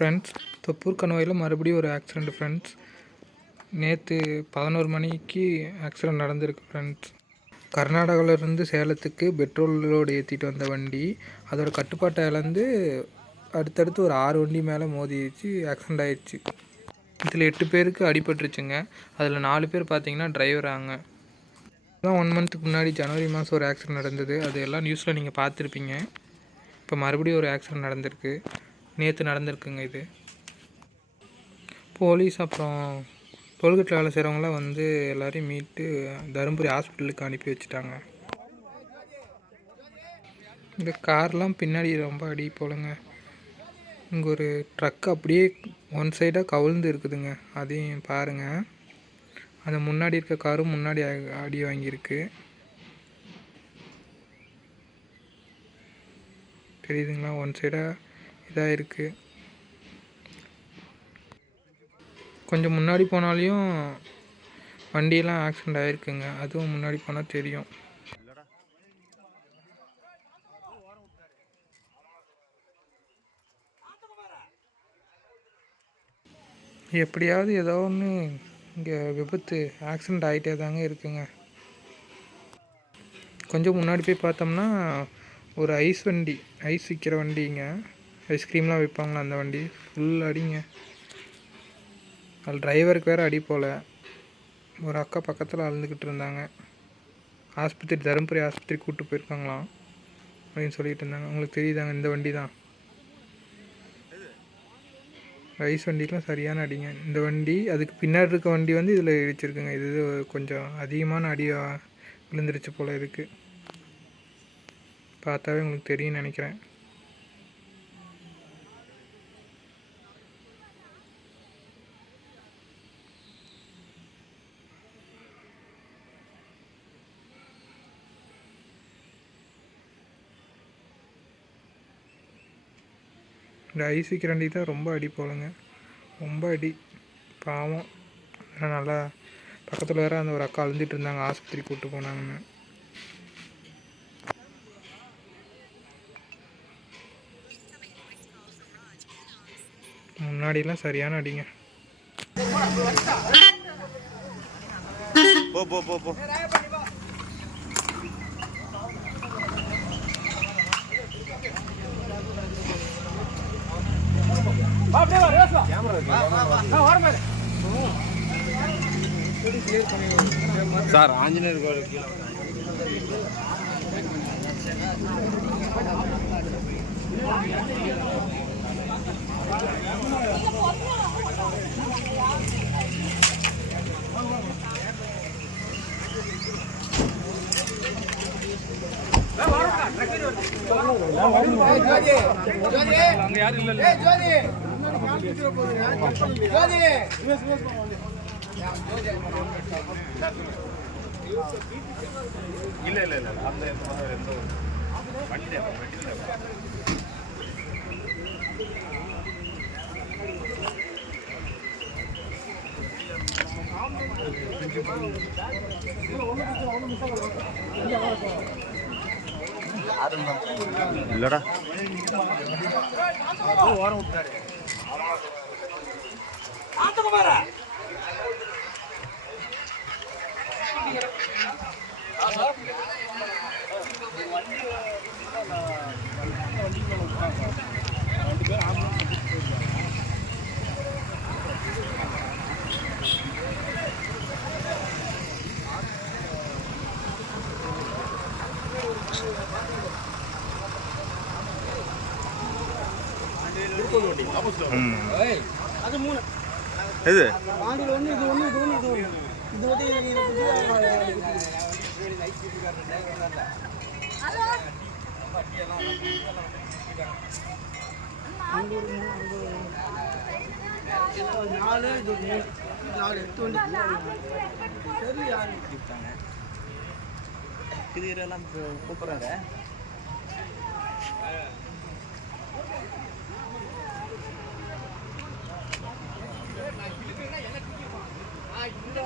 Friends, Thoppur கணவாயில் மறுபடியும் ஒரு accident friends. நேற்று 11 மணிக்கு ஆக்சிடெண்ட் நடந்திருக்கு ஃப்ரெண்ட்ஸ். கர்நாடகாவிலேருந்து சேலத்துக்கு பெட்ரோல் லோடு ஏற்றிட்டு வந்த வண்டி அதோட கட்டுப்பாட்டை இழந்து அடுத்தடுத்து ஒரு 6 வண்டி மேலே மோதிடுச்சு, ஆக்சிடெண்ட் ஆகிடுச்சு. இதில் 8 பேருக்கு அடிபட்டுருச்சுங்க. அதில் 4 பேர் பார்த்தீங்கன்னா டிரைவராங்க. அதான் 1 மந்த்துக்கு முன்னாடி ஜனவரி மாதம் ஒரு ஆக்சிடெண்ட் நடந்தது. அது எல்லாம் நியூஸில் நீங்கள் பார்த்துருப்பீங்க. இப்போ மறுபடியும் ஒரு ஆக்சிடெண்ட் நடந்திருக்கு. நேற்று நடந்திருக்குங்க. இது போலீஸ் அப்புறம் டோல்கேட்டில் வேலை செய்கிறவங்களாம் வந்து எல்லோரையும் மீட்டு தருமபுரி ஹாஸ்பிட்டலுக்கு அனுப்பி வச்சுட்டாங்க. இந்த கார்லாம் பின்னாடி ரொம்ப அடி போலங்க. இங்கே ஒரு ட்ரக் அப்படியே ஒன் சைடாக கவிழ்ந்து இருக்குதுங்க. அதையும் பாருங்கள். அந்த முன்னாடி இருக்க காரும் முன்னாடி அடி வாங்கியிருக்கு. தெரியுதுங்களா? ஒன் சைடாக இதாக இருக்குது. கொஞ்சம் முன்னாடி போனாலையும் வண்டியெல்லாம் ஆக்சிடெண்ட் ஆகிருக்குங்க. அதுவும் முன்னாடி போனால் தெரியும். எப்படியாவது ஏதோ ஒன்று இங்கே விபத்து ஆக்சிடெண்ட் ஆகிட்டே தாங்க இருக்குங்க. கொஞ்சம் முன்னாடி போய் பார்த்தோம்னா ஒரு ஐஸ் விற்கிற வண்டிங்க. ஐஸ்கிரீம்லாம் விற்பாங்களா அந்த வண்டி ஃபுல் அடிங்க. அது டிரைவருக்கு வேறு அடி போல். ஒரு அக்கா பக்கத்தில் அழுந்துக்கிட்டு இருந்தாங்க. ஆஸ்பத்திரி தருமபுரி ஆஸ்பத்திரி கூப்பிட்டு போயிருக்காங்களாம் அப்படின்னு சொல்லிட்டு இருந்தாங்க. உங்களுக்கு தெரியுதாங்க? இந்த வண்டி தான் ஐஸ் வண்டிக்கெலாம் சரியான அடிங்க. இந்த வண்டி அதுக்கு பின்னாடி இருக்க வண்டி வந்து இதில் இடிச்சிருக்குங்க. இது கொஞ்சம் அதிகமான அடியாக விழுந்துருச்சு போல் இருக்குது. பார்த்தாவே உங்களுக்கு தெரியும்னு நினைக்கிறேன். இந்த ஐசிக்கு வண்டி தான் ரொம்ப அடி போலங்க. ரொம்ப அடி பாவம். நல்லா பக்கத்தில் வேறு அந்த ஒரு அக்கா அழுந்துட்டு இருந்தாங்க. ஆஸ்பத்திரி கூப்பிட்டு போனாங்கன்னு. முன்னாடிலாம் சரியான அடிங்க. போ போ போ போ சார் ஆஞ்சநேயர் கோயில் கீழே இல்ல அந்த எந்த வண்டி இல்லடா ஓரம் விட்டாரு. இது இதெல்லாம் கூப்பிட்றாங்க. இன்னும்